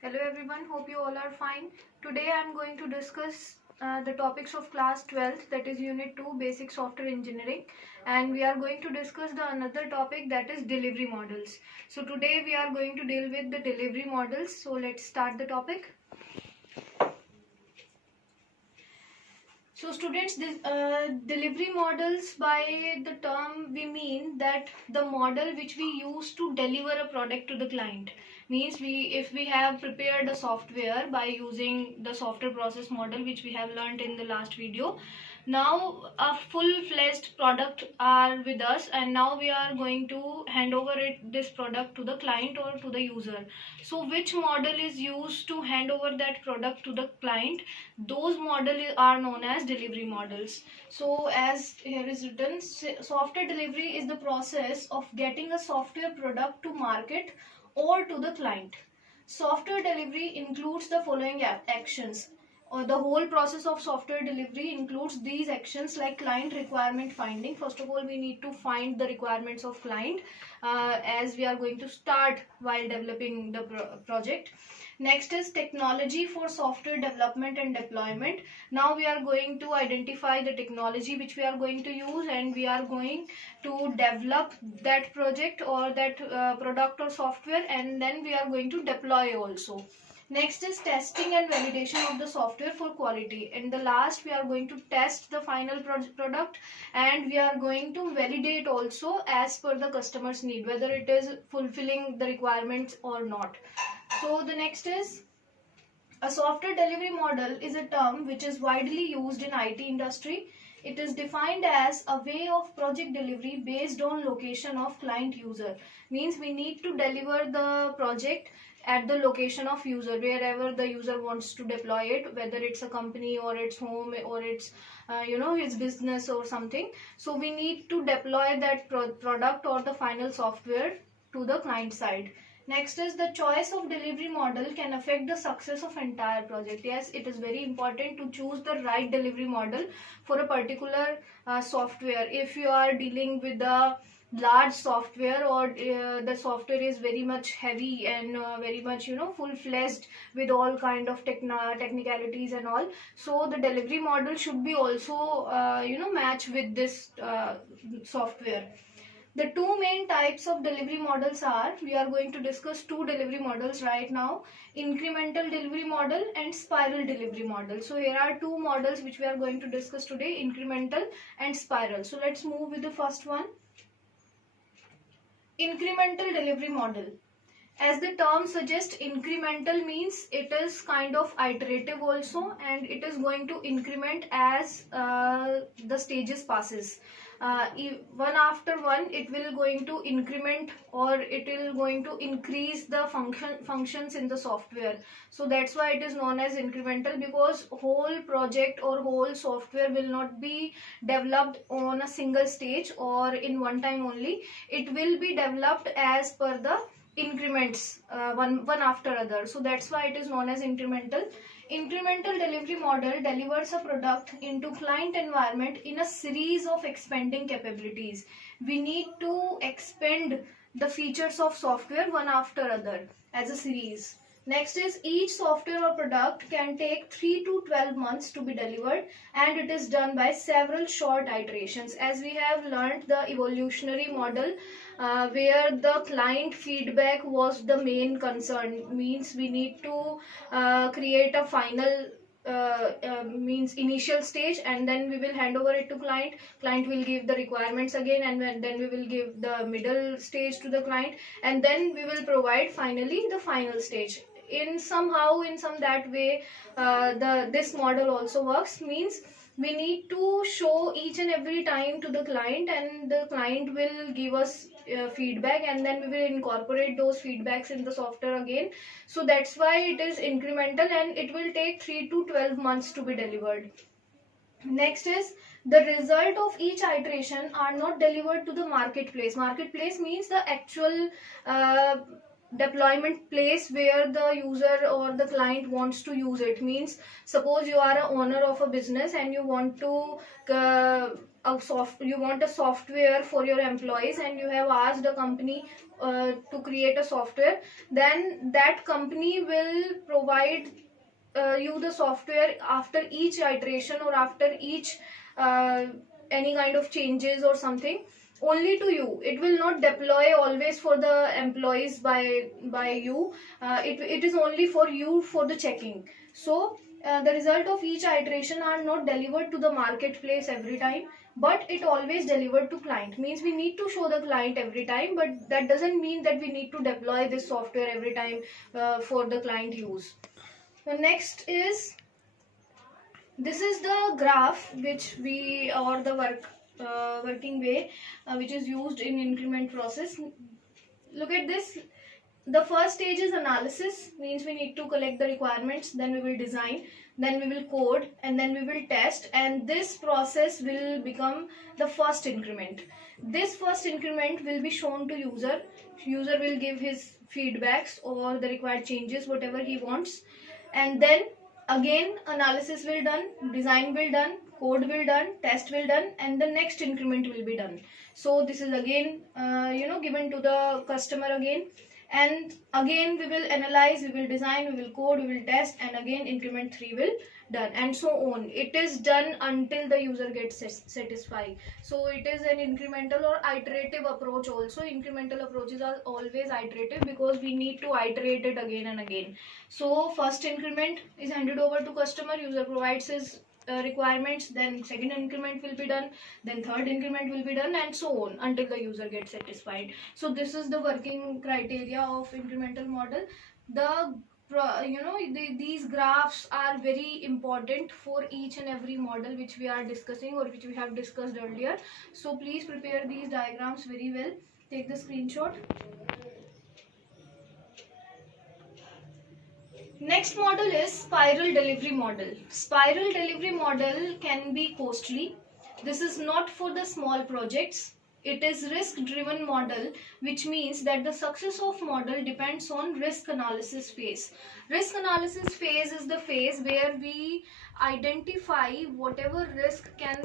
Hello everyone, hope you all are fine. Today I am going to discuss the topics of class 12th, that is unit 2 basic software engineering, and we are going to discuss the another topic, that is delivery models. So today we are going to deal with the delivery models. So let's start the topic. So students, this delivery models, by the term we mean that the model which we use to deliver a product to the client. Means if we have prepared a software by using the software process model which we have learned in the last video. Now a full-fledged product are with us, and now we are going to hand over this product to the client or to the user. So which model is used to hand over that product to the client? Those models are known as delivery models. So as here is written, software delivery is the process of getting a software product to market or to the client. Software delivery includes the following actions. The whole process of software delivery includes these actions, like client requirement finding. First of all, we need to find the requirements of client as we are going to start while developing the project. Next is technology for software development and deployment. Now we are going to identify the technology which we are going to use, and we are going to develop that project or that product or software, and then we are going to deploy also. Next is testing and validation of the software for quality. In the last, we are going to test the final product, and we are going to validate also as per the customer's need, whether it is fulfilling the requirements or not. So the next is, a software delivery model is a term which is widely used in IT industry. It is defined as a way of project delivery based on location of client user. Means we need to deliver the project at the location of user, wherever the user wants to deploy it, whether it's a company or it's home or it's his business or something. So we need to deploy that product or the final software to the client side. Next is, the choice of delivery model can affect the success of entire project. Yes, it is very important to choose the right delivery model for a particular software. If you are dealing with a large software, or the software is very much heavy and very much full-fledged with all kind of technicalities and all, so the delivery model should be also match with this software. The two main types of delivery models are, we are going to discuss two delivery models right now: incremental delivery model and spiral delivery model. So here are two models which we are going to discuss today: incremental and spiral. So let's move with the first one. Incremental delivery model. As the term suggests, incremental means it is kind of iterative also, and it is going to increment as the stages passes. One after one, it will going to increment, or it will going to increase the functions in the software. So that's why it is known as incremental, because whole project or whole software will not be developed on a single stage or in one time only. It will be developed as per the increments, one after other. So that's why it is known as incremental. Incremental delivery model delivers a product into client environment in a series of expanding capabilities. We need to expand the features of software one after other as a series. Next is, each software or product can take 3 to 12 months to be delivered, and it is done by several short iterations. As we have learned the evolutionary model, where the client feedback was the main concern. Means we need to create a final means initial stage, and then we will hand over it to client will give the requirements again, and then we will give the middle stage to the client, and then we will provide finally the final stage. In some that way, this model also works. Means we need to show each and every time to the client, and the client will give us feedback, and then we will incorporate those feedbacks in the software again. So that's why it is incremental, and it will take 3 to 12 months to be delivered. Next is, the result of each iteration are not delivered to the marketplace. Marketplace means the actual deployment place where the user or the client wants to use it. Means suppose you are a owner of a business and you want to you want a software for your employees, and you have asked a company to create a software, then that company will provide you the software after each iteration or after each uh, any kind of changes or something, only to you. It will not deploy always for the employees by you. It is only for you for the checking. So the result of each iteration are not delivered to the marketplace every time, but it always delivered to client. Means we need to show the client every time, but that doesn't mean that we need to deploy this software every time for the client use. The next is, this is the graph which we, or the working way which is used in increment process. Look at this. The first stage is analysis, means we need to collect the requirements, then we will design, then we will code, and then we will test, and this process will become the first increment. This first increment will be shown to user will give his feedbacks or the required changes whatever he wants, and then again analysis will done, design will done, code will done, test will done, and the next increment will be done. So this is again given to the customer again, and again we will analyze, we will design, we will code, we will test, and again increment 3 will done, and so on. It is done until the user gets satisfied. So it is an incremental or iterative approach. Also incremental approaches are always iterative because we need to iterate it again and again. So first increment is handed over to customer, user provides his requirements, then second increment will be done, then third increment will be done, and so on until the user gets satisfied. So this is the working criteria of incremental model. These graphs are very important for each and every model which we are discussing or which we have discussed earlier. So please prepare these diagrams very well. Take the screenshot. Next model is spiral delivery model. Spiral delivery model can be costly. This is not for the small projects. It is risk driven model, which means that the success of model depends on risk analysis phase. Risk analysis phase is the phase where we identify whatever risk can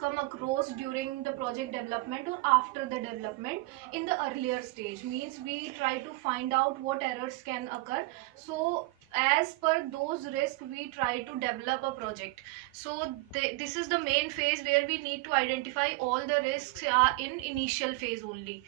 come across during the project development or after the development. In the earlier stage, means we try to find out what errors can occur. So as per those risks we try to develop a project. So this is the main phase where we need to identify all the risks are in initial phase only.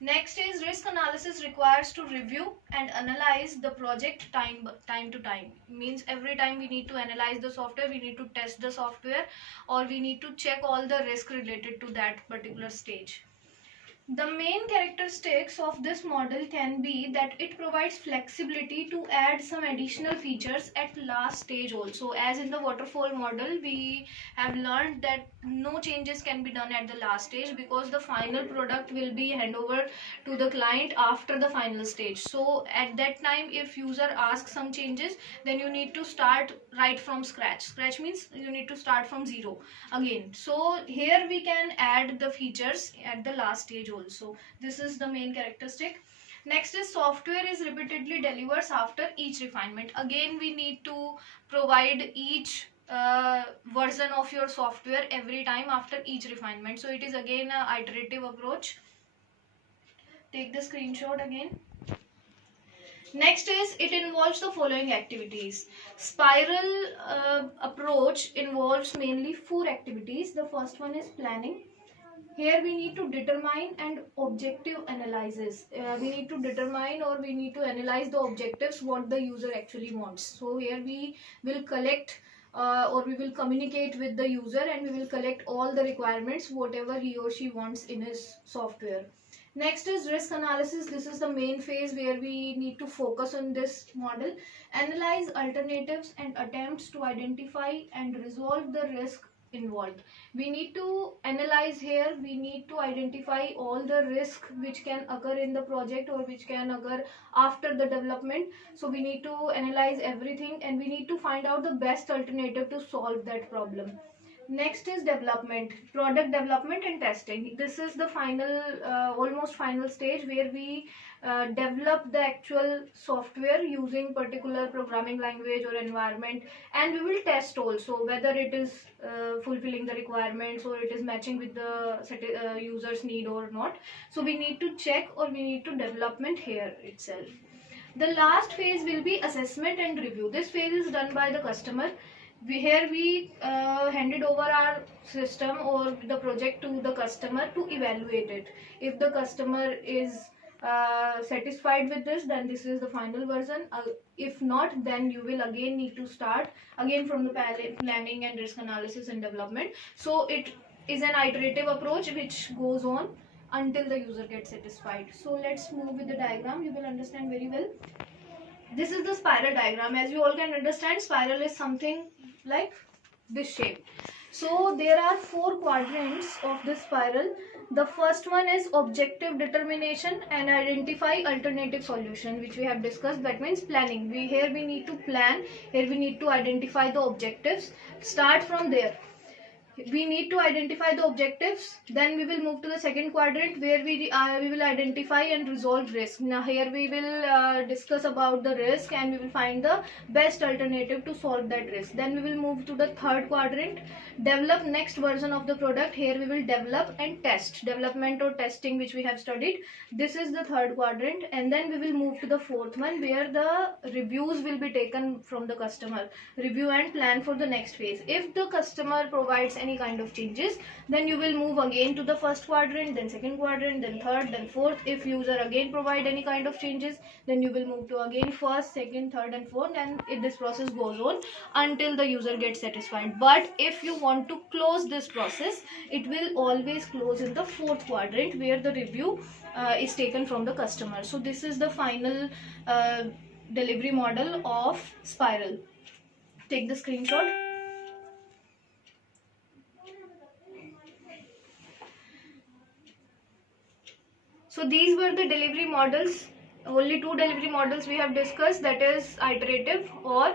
Next is risk analysis requires to review and analyze the project time to time. Means every time we need to analyze the software, we need to test the software, or we need to check all the risk related to that particular stage. The main characteristics of this model can be that it provides flexibility to add some additional features at last stage also. As in the waterfall model, we have learned that no changes can be done at the last stage because the final product will be handover to the client after the final stage. So at that time, if user asks some changes, then you need to start right from scratch. Scratch means you need to start from zero again. So here we can add the features at the last stage also. This is the main characteristic. Next is software is repeatedly delivers after each refinement. Again we need to provide each version of your software every time after each refinement. So it is again a iterative approach. Take the screenshot again. Next is, it involves the following activities. Spiral approach involves mainly 4 activities. The first one is planning. Here we need to determine and objective analysis. We need to determine or we need to analyze the objectives what the user actually wants. So here we will collect or we will communicate with the user and we will collect all the requirements whatever he or she wants in his software. Next is risk analysis. This is the main phase where we need to focus on this model. Analyze alternatives and attempts to identify and resolve the risk involved. We need to analyze here, we need to identify all the risk which can occur in the project or which can occur after the development. So we need to analyze everything and we need to find out the best alternative to solve that problem. Next is development, product development and testing. This is the final almost final stage where we develop the actual software using particular programming language or environment, and we will test also whether it is fulfilling the requirements or it is matching with the user's need or not. So we need to check, or we need to development here itself. The last phase will be assessment and review. This phase is done by the customer. We handed over our system or the project to the customer to evaluate it. If the customer is satisfied with this, then this is the final version. If not, then you will again need to start again from the planning and risk analysis and development. So it is an iterative approach which goes on until the user gets satisfied. So let's move with the diagram. You will understand very well. This is the spiral diagram. As you all can understand, spiral is something like this shape. So there are 4 quadrants of this spiral. The first one is objective determination and identify alternative solution, which we have discussed. That means planning. Here we need to plan. Here we need to identify the objectives. Start from there. We need to identify the objectives. Then we will move to the second quadrant, where we will identify and resolve risk. Now here we will discuss about the risk, and we will find the best alternative to solve that risk. Then we will move to the third quadrant, develop next version of the product. Here we will develop and test, development or testing, which we have studied. This is the third quadrant. And then we will move to the fourth one, where the reviews will be taken from the customer, review and plan for the next phase. If the customer provides any kind of changes, then you will move again to the first quadrant, then second quadrant, then third, then fourth. If user again provide any kind of changes, then you will move to again first, second, third and fourth, and this process goes on until the user gets satisfied. But if you want to close this process, it will always close in the fourth quadrant, where the review is taken from the customer. So this is the final delivery model of spiral. Take the screenshot. So these were the delivery models. Only 2 delivery models we have discussed, that is iterative or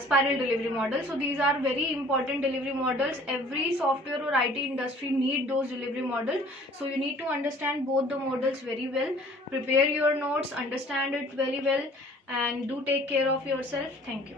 spiral delivery model. So these are very important delivery models. Every software or IT industry need those delivery models. So you need to understand both the models very well. Prepare your notes, understand it very well, and do take care of yourself. Thank you.